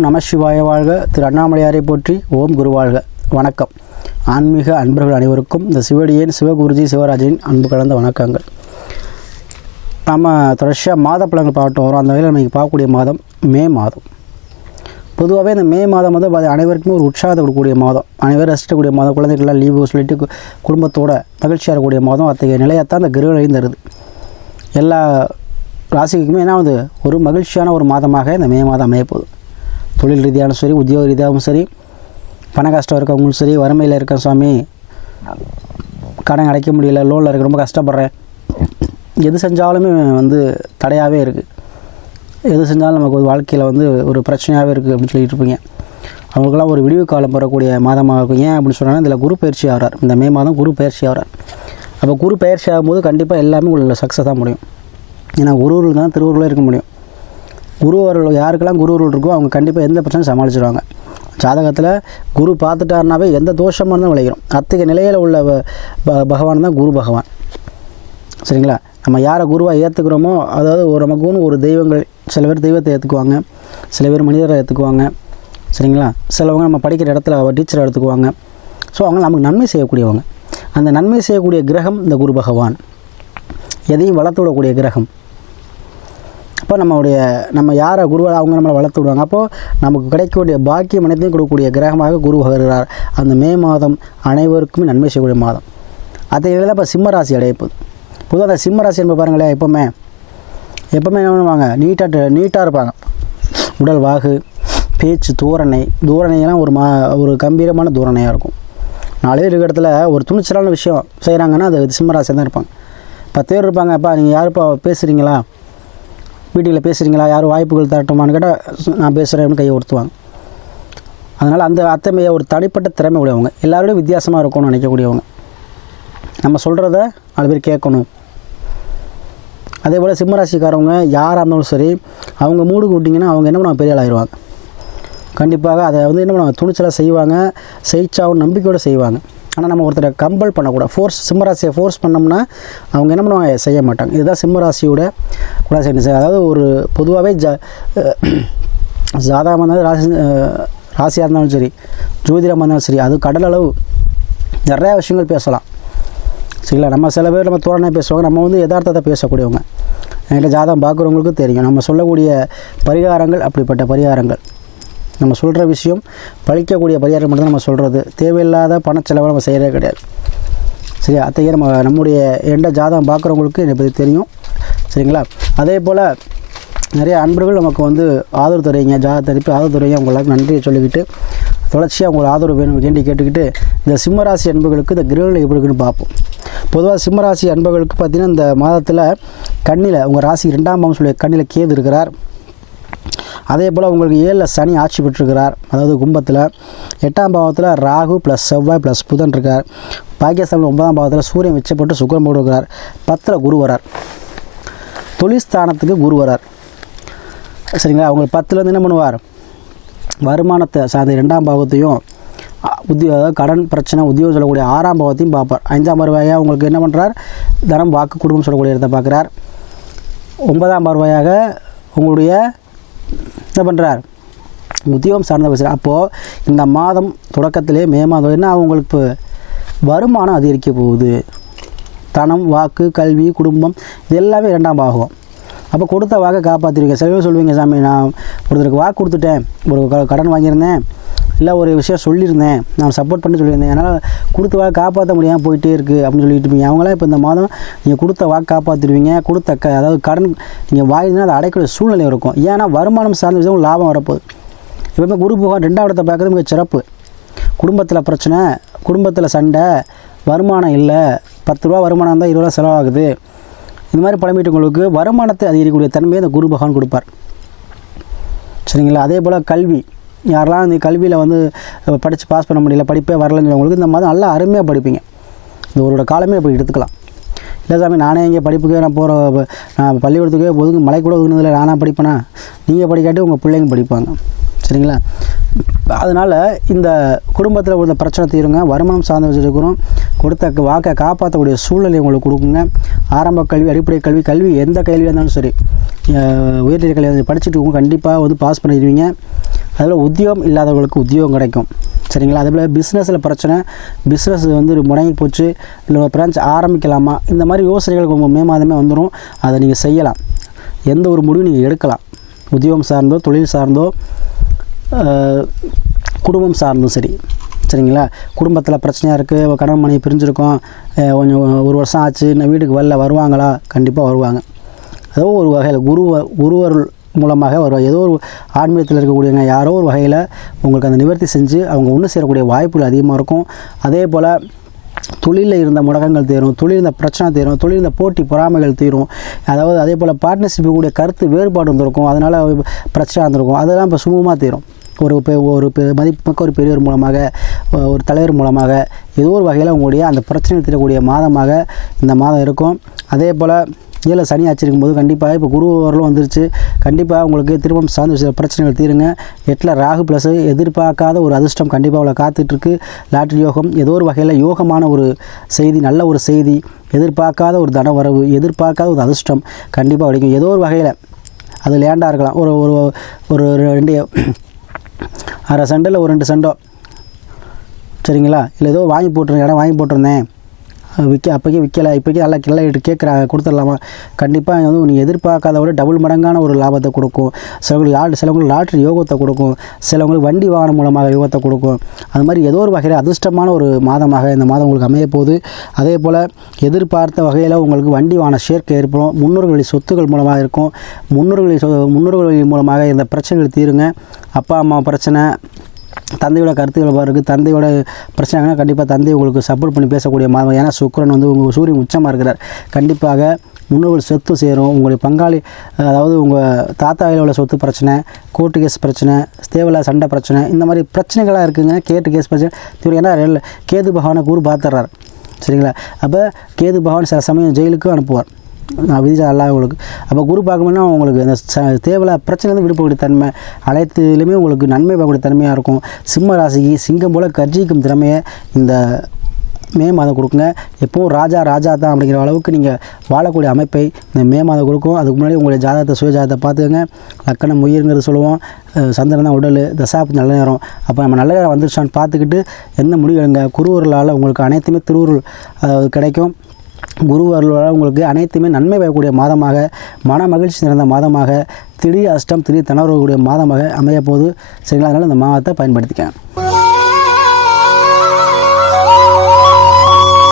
ஓம் நம சிவாய வாழ்க. திரு அண்ணாமலையாரை போற்றி. ஓம் குரு வாழ்க. வணக்கம். ஆன்மீக அன்பர்கள் அனைவருக்கும் இந்த சிவடியேன் சிவகுருஜி சிவராஜின் அன்பு கலந்த வணக்கங்கள். நம்ம தொடர்ச்சியாக மாத பலன்கள் பார்த்துட்டு வரோம். அந்த வகையில் நம்ம பார்க்கக்கூடிய மாதம் மே மாதம். பொதுவாகவே இந்த மே மாதம் வந்து அனைவருக்குமே ஒரு உற்சாகத்தை கொடுக்கக்கூடிய மாதம், அனைவரும் ரசிக்கக்கூடிய மாதம், குழந்தைகள்லாம் லீவு சொல்லிட்டு குடும்பத்தோட மகிழ்ச்சியாக இருக்கக்கூடிய மாதம். அத்தகைய நிலையத்தான் இந்த கிரகங்களையும் தருது. எல்லா ராசிக்குமே என்ன வந்து ஒரு மகிழ்ச்சியான ஒரு மாதமாக இந்த மே மாதம் அமையப்போகுது. தொழில் ரீதியாகவும் சரி, உத்தியோக ரீதியாகவும் சரி, பண கஷ்டம் இருக்கவங்களும் சரி, வறுமையில் இருக்க சாமி கடன் அடைக்க முடியல, லோனில் இருக்க ரொம்ப கஷ்டப்படுறேன், எது செஞ்சாலுமே வந்து தடையாகவே இருக்குது, எது செஞ்சாலும் நமக்கு ஒரு வாழ்க்கையில் வந்து ஒரு பிரச்சனையாகவே இருக்குது அப்படின்னு சொல்லிட்டு இருப்பீங்க. அவங்களுக்கெல்லாம் ஒரு விடிவு காலம் பெறக்கூடிய மாதமாக இருக்கும். ஏன் அப்படின்னு சொன்னால் இதில் குரு பயிற்சி ஆகிறார். இந்த மே மாதம் குரு பயிற்சி ஆகிறார். அப்போ குரு பயிற்சி ஆகும்போது கண்டிப்பாக எல்லாமே உங்களுக்கு சக்ஸஸ் தான் முடியும். ஏன்னா குருவர்கள் தான் திருவருளே இருக்க முடியும். குருவர்கள் யாருக்கெல்லாம் குருவர்கள் இருக்கோ அவங்க கண்டிப்பாக எந்த பிரச்சனையும் சமாளிச்சிடுவாங்க. ஜாதகத்தில் குரு பார்த்துட்டாருனாவே எந்த தோஷமாக இருந்தாலும் விளைகிறோம். அத்தகைய நிலையில் உள்ள பகவான் தான் குரு பகவான். சரிங்களா? நம்ம யாரை குருவாக ஏற்றுக்கிறோமோ, அதாவது நமக்குன்னு ஒரு தெய்வங்கள், சில பேர் தெய்வத்தை ஏற்றுக்குவாங்க, சில பேர் மனிதரை ஏற்றுக்குவாங்க. சரிங்களா? சிலவங்க நம்ம படிக்கிற இடத்துல டீச்சரை எடுத்துக்குவாங்க. ஸோ அவங்க நமக்கு நன்மை செய்யக்கூடியவங்க. அந்த நன்மை செய்யக்கூடிய கிரகம் இந்த குரு பகவான். எதையும் வளர்த்து விடக்கூடிய கிரகம். அப்போ நம்ம யாரை குருவாக அவங்க நம்மளை வளர்த்து விடுவாங்க. அப்போது நமக்கு கிடைக்கக்கூடிய பாக்கியம் அனைத்தையும் கொடுக்கக்கூடிய கிரகமாக குரு வருகிறார். அந்த மே மாதம் அனைவருக்குமே நன்மை செய்யக்கூடிய மாதம். அதே இதில் இப்போ சிம்மராசி அடையப்போகுது. பொதுவாக அந்த சிம்மராசி என்பது பாருங்களேன், எப்போவுமே என்ன பண்ணுவாங்க, நீட்டாக இருப்பாங்க. உடல் வாகு, பேச்சு, தூரணையெல்லாம் ஒரு கம்பீரமான தூரணையாக இருக்கும். 4 பேர் இருக்கிற இடத்துல ஒரு துணிச்சலான விஷயம் செய்கிறாங்கன்னா அது சிம்மராசி தான் இருப்பாங்க. 10 பேர் இருப்பாங்க, அப்பா நீங்கள் யாருப்பா பேசுகிறீங்களா, வீட்டில் பேசுகிறீங்களா, யாரும் வாய்ப்புகள் தரட்டுமான்னு கேட்டால் நான் பேசுகிறேன்னு கையை ஒருத்துவாங்க. அதனால் அந்த அத்தமைய ஒரு தனிப்பட்ட திறமை உடையவங்க, எல்லாரோடையும் வித்தியாசமாக இருக்கணும்னு நினைக்கக்கூடியவங்க. நம்ம சொல்கிறத 4 பேர் கேட்கணும். அதே போல் சிம்மராசிக்காரவங்க யாராக இருந்தாலும் சரி, அவங்க மூடுக்கு விட்டிங்கன்னா அவங்க என்ன பண்ணுவாங்க, பெரிய ஆளாயிருவாங்க. கண்டிப்பாக அதை வந்து என்ன பண்ணுவாங்க, துணிச்சலாக செய்வாங்க, செய்ச்சாவும் நம்பிக்கையோடு செய்வாங்க. ஆனால் நம்ம ஒருத்தரை கம்பல் பண்ணக்கூடாது. சிம்மராசியை ஃபோர்ஸ் பண்ணோம்னா அவங்க என்ன பண்ணுவாங்க, செய்ய மாட்டாங்க. இதுதான் சிம்மராசியோட குணாதிசயம். அதாவது ஒரு பொதுவாகவே சாதாரணமாக ராசியாக இருந்தாலும் சரி, ஜோதிடமாக இருந்தாலும் சரி, அது கடல் அளவு நிறையா விஷயங்கள் பேசலாம். சரிங்களா? நம்ம சில பேர் நம்ம தோரணை பேசுவாங்க, நம்ம வந்து யதார்த்தத்தை பேசக்கூடியவங்க. என்கிட்ட ஜாதகம் பார்க்குறவங்களுக்கு தெரியும். நம்ம சொல்லக்கூடிய பரிகாரங்கள் அப்படிப்பட்ட பரிகாரங்கள். நம்ம சொல்கிற விஷயம் பழிக்கக்கூடிய பரிகாரம் மட்டும் தான் நம்ம சொல்கிறது. தேவையில்லாத பணச்செலவை நம்ம செய்கிறதே கிடையாது. சரியா? அத்தையே நம்முடைய எந்த ஜாதகம் பார்க்குறவங்களுக்கு என்னை பற்றி தெரியும். சரிங்களா? அதே போல் நிறைய அன்பர்கள் நமக்கு வந்து ஆதரவு தருவீங்க, ஜாதகத்தை ஆதரவு தருவீங்க. அவங்களுக்கு நன்றியை சொல்லிக்கிட்டு தொடர்ச்சியாக அவங்களோட ஆதரவு வேணும் வேண்டி கேட்டுக்கிட்டு இந்த சிம்மராசி அன்புகளுக்கு இந்த கிரகங்கள் எப்படி இருக்குன்னு பார்ப்போம். பொதுவாக சிம்மராசி அன்பர்களுக்கு பார்த்திங்கன்னா இந்த மாதத்தில் கண்ணில் உங்கள் ராசிக்கு 2ஆம் பாவம் சொல்லி கண்ணில் கேது இருக்கிறார். அதே போல் உங்களுக்கு 7ல் சனி ஆட்சி பெற்றிருக்கிறார். அதாவது கும்பத்தில் 8ஆம் பாவத்தில் ராகு ப்ளஸ் செவ்வாய் ப்ளஸ் புதன் இருக்கார். பாக்கியஸ்தானம் 9ஆம் பாவத்தில் சூரியன் வச்சப்பட்டு சுக்கிரன் போட்டுருக்கிறார். 10ல் குரு வரார். தொழில் ஸ்தானத்துக்கு குரு வரார். சரிங்களா? அவங்க 10லேருந்து என்ன பண்ணுவார், வருமானத்தை சார்ந்த 2ஆம் பாவத்தையும் அதாவது கடன் பிரச்சனை உத்தியோகம் சொல்லக்கூடிய 6ஆம் பாவத்தையும் பார்ப்பார். 5ஆம் பார்வையாக உங்களுக்கு என்ன பண்ணுறார், தனம் வாக்கு குடும்பம் சொல்லக்கூடிய இடத்தை பார்க்குறார். 9ஆம் பார்வையாக உங்களுடைய என்ன பண்ணுறார், உத்தியோகம் சார்ந்த பேசுகிறார். அப்போது இந்த மாதம் தொடக்கத்திலே மே மாதம் என்ன அவங்களுக்கு வருமானம் அதிகரிக்க போகுது. தனம் வாக்கு கல்வி குடும்பம் இது எல்லாமே 2ஆம் பாகம். அப்போ கொடுத்த வாக்கை காப்பாற்றிடுவீங்க. சில பேர் சொல்லுவீங்க, சாமி நான் ஒருத்தருக்கு வாக்கு கொடுத்துட்டேன், ஒரு கடன் வாங்கியிருந்தேன், இல்லை ஒரு விஷயம் சொல்லியிருந்தேன், நான் சப்போர்ட் பண்ணி சொல்லியிருந்தேன், அதனால் கொடுத்த வாக்கு காப்பாற்ற முடியாமல் போயிட்டே இருக்குது அப்படின்னு சொல்லிட்டு இருப்பீங்க. அவங்களாம் இப்போ இந்த மாதம் நீங்கள் கொடுத்த வாக்கு காப்பாற்றிடுவீங்க. அதாவது கடன் நீங்கள் வாங்கினா அதை அடைக்கக்கூடிய சூழ்நிலை இருக்கும். ஏன்னா வருமானம் சார்ந்த விஷயம் லாபம் வரப்போகுது. எப்பவுமே குரு பகவான் 2ஆம் இடத்தை பார்க்குறது மிக சிறப்பு. குடும்பத்தில் பிரச்சனை, குடும்பத்தில் சண்டை, வருமானம் இல்லை, 10 ரூபா வருமானம் இருந்தால் 20 ரூபா செலவாகுது, இந்த மாதிரி பழமிட்டவங்களுக்கு வருமானத்தை அதிகரிக்கக்கூடிய தன்மையை இந்த குரு பகவான் கொடுப்பார். சரிங்களா? அதே போல் கல்வி, யாரெல்லாம் இந்த கல்வியில் வந்து படித்து பாஸ் பண்ண முடியல, படிப்பே வரலங்கிறவங்களுக்கு இந்த மாதிரி நல்லா அருமையாக படிப்பீங்க. இந்த ஒரு காலமே அப்படி எடுத்துக்கலாம். இல்லை சாமி நானே இங்கே படிப்புக்கு நான் நான் பள்ளிக்கூடத்துக்கே ஒதுங்க மலை கூட ஒதுங்கினதில்லை, நானாக படிப்பேனா, நீங்கள் படிக்காட்டி உங்கள் பிள்ளைங்க படிப்பாங்க. சரிங்களா? அதனால் இந்த குடும்பத்தில் உள்ள பிரச்சனை தீருங்க. வருமானம் சார்ந்த வச்சுருக்கிறோம். கொடுத்த வாக்கை காப்பாற்றக்கூடிய சூழ்நிலை உங்களுக்கு கொடுக்குங்க. ஆரம்ப கல்வி, அடிப்படை கல்வி எந்த கல்வியாக இருந்தாலும் சரி, உயர்நிலை கல்வி படிச்சுட்டு இருக்கவங்க கண்டிப்பாக வந்து பாஸ் பண்ணிடுவீங்க. அதில் உத்தியோகம் இல்லாதவங்களுக்கு உத்தியோகம் கிடைக்கும். சரிங்களா? அதேபோல் பிஸ்னஸில் பிரச்சனை, பிஸ்னஸ் வந்து முடங்கி போச்சு, இல்லை பிரான்ச் ஆரம்பிக்கலாமா, இந்த மாதிரி யோசனைகளுக்கு உங்கள் மே மாதமே வந்துடும். அதை நீங்கள் செய்யலாம். எந்த ஒரு முடிவும் நீங்கள் எடுக்கலாம். உத்தியோகம் சார்ந்தோ, தொழில் சார்ந்தோ, குடும்பம் சார்ந்தும் சரி. சரிங்களா? குடும்பத்தில் பிரச்சனையாக இருக்குது, கணவன் மனைவி பிரிஞ்சிருக்கோம், கொஞ்சம் 1 வருஷம் ஆச்சு, நான் வீட்டுக்கு வருவாங்களா? கண்டிப்பாக வருவாங்க. ஏதோ ஒரு வகையில் குருவருள் மூலமாக வருவாங்க. ஏதோ ஒரு ஆன்மீகத்தில் இருக்கக்கூடியவங்க யாரோ ஒரு வகையில் உங்களுக்கு அந்த நிவர்த்தி செஞ்சு அவங்க ஒன்று சேரக்கூடிய வாய்ப்புகள் அதிகமாக இருக்கும். அதே போல் தொழிலில் இருந்த முடக்கங்கள் தீரும், தொழில் இருந்த பிரச்சனை தீரும், தொழில் இருந்த போட்டி பொறாமைகள் தீரும். அதாவது அதே போல் பார்ட்னர்ஷிப் கூடிய கருத்து வேறுபாடு வந்திருக்கும், அதனால் பிரச்சனை இருந்திருக்கும், அதெல்லாம் இப்போ சுமூகமாக தீரும். ஒரு மதிப்புமிக்க ஒரு பெரியவர் மூலமாக, ஒரு தலைவர் மூலமாக ஏதோ ஒரு வகையில் உங்களுடைய அந்த பிரச்சனை தீரக்கூடிய மாதமாக இந்த மாதம் இருக்கும். அதே போல் இதில் சனி ஆச்சிருக்கும் போது கண்டிப்பாக இப்போ குரு வரலும் வந்துருச்சு. கண்டிப்பாக உங்களுக்கு திருமணம் சார்ந்த சில பிரச்சனைகள் தீருங்க. 8ல் ராகு ப்ளஸ் எதிர்பார்க்காத ஒரு அதிர்ஷ்டம் கண்டிப்பாக அவ்வளோ காத்துட்ருக்கு. லாட்ரி யோகம், ஏதோ ஒரு வகையில் யோகமான ஒரு செய்தி, நல்ல ஒரு செய்தி, எதிர்பார்க்காத ஒரு தன வரவு, எதிர்பார்க்காத ஒரு அதிர்ஷ்டம் கண்டிப்பாக கிடைக்கும். ஏதோ ஒரு வகையில் அது லேண்டாக இருக்கலாம். ஒரு 2 சென்டில் ஒரு 2 சென்டோ, சரிங்களா? இல்லை ஏதோ இடம் வாங்கி போட்டிருந்தேன், அப்போக்கே விற்கலை, இப்போக்கே நல்லா கிளை கேட்குறாங்க, கொடுத்துடலாமா? கண்டிப்பாக வந்து நீங்கள் எதிர்பார்க்காத விட டபுள் மடங்கான ஒரு லாபத்தை கொடுக்கும். சிலவங்களுக்கு லாட்ரி யோகத்தை கொடுக்கும், சிலவங்களுக்கு வண்டி வாகனம் மூலமாக யோகத்தை கொடுக்கும். அது மாதிரி ஏதோ ஒரு வகையில் அதிர்ஷ்டமான ஒரு மாதமாக இந்த மாதம் உங்களுக்கு அமைய போகுது. அதே போல் எதிர்பார்த்த வகையில் உங்களுக்கு வண்டி வாகன சேர்க்கை ஏற்படும். முன்னோர்கள் சொத்துக்கள் மூலமாக இருக்கும். முன்னோர்கள் மூலமாக இந்த பிரச்சனைகள் தீருங்க. அப்பா அம்மா பிரச்சனை, தந்தையோட கருத்து வேறுபாடு இருக்குது, தந்தையோட பிரச்சனைனா கண்டிப்பாக தந்தை உங்களுக்கு சப்போர்ட் பண்ணி பேசக்கூடிய மாதம். ஏன்னா சுக்கிரன் வந்து உங்கள் சூரியன் உச்சமாக இருக்கிறார். கண்டிப்பாக முன்னோர்கள் சொத்து சேரும். உங்களுடைய பங்காளி, அதாவது உங்கள் தாத்தாவில் உள்ள சொத்து பிரச்சனை, கோர்ட்டு கேஸ் பிரச்சனை, தேவையில்ல சண்டை பிரச்சனை, இந்த மாதிரி பிரச்சனைகளாக இருக்குங்க. கேஸ் பிரச்சனை ஏன்னா கேது பகவானை குரு பார்த்துட்றார். சரிங்களா? அப்போ கேது பகவான் சில சமயம் ஜெயிலுக்கும் அனுப்புவார், விதிச்சா நல்லா உங்களுக்கு. அப்போ குரு பார்க்கணும்னா உங்களுக்கு அந்த தேவையில்ல பிரச்சனை விடுபடக்கூடிய தன்மை, அனைத்துலேயுமே உங்களுக்கு நன்மை பார்க்கக்கூடிய தன்மையாக இருக்கும். சிம்ம ராசிக்கு சிங்கம் போல் கர்ஜிக்கும் திறமையை இந்த மே மாதம் கொடுக்குங்க. எப்போவும் ராஜா தான் அப்படிங்கிற அளவுக்கு நீங்கள் வாழக்கூடிய அமைப்பை இந்த மே மாதம் கொடுக்கும். அதுக்கு முன்னாடி உங்களுடைய ஜாதகத்தை, சுய ஜாதகத்தை பார்த்துக்கங்க. லக்கணம் உயிர்ங்கிறது சொல்லுவோம், சந்திரன் தான் உடல், தசாப்தி நல்ல நேரம். அப்போ நம்ம நல்ல நேரம் வந்துருச்சான்னு பார்த்துக்கிட்டு எந்த முடிவு எடுங்க. குருவர்களால் உங்களுக்கு அனைத்துமே திருவுருள் கிடைக்கும். குரு அருளால் உங்களுக்கு அனைத்துமே நன்மை பெறக்கூடிய மாதமாக, மன மகிழ்ச்சி நிறைந்த மாதமாக, திடீர் அஷ்டம், திடீர் தனவரக்கூடிய மாதமாக அமைய போகுது. சரிங்களா? அதனால் இந்த மாதத்தை பயன்படுத்திக்க.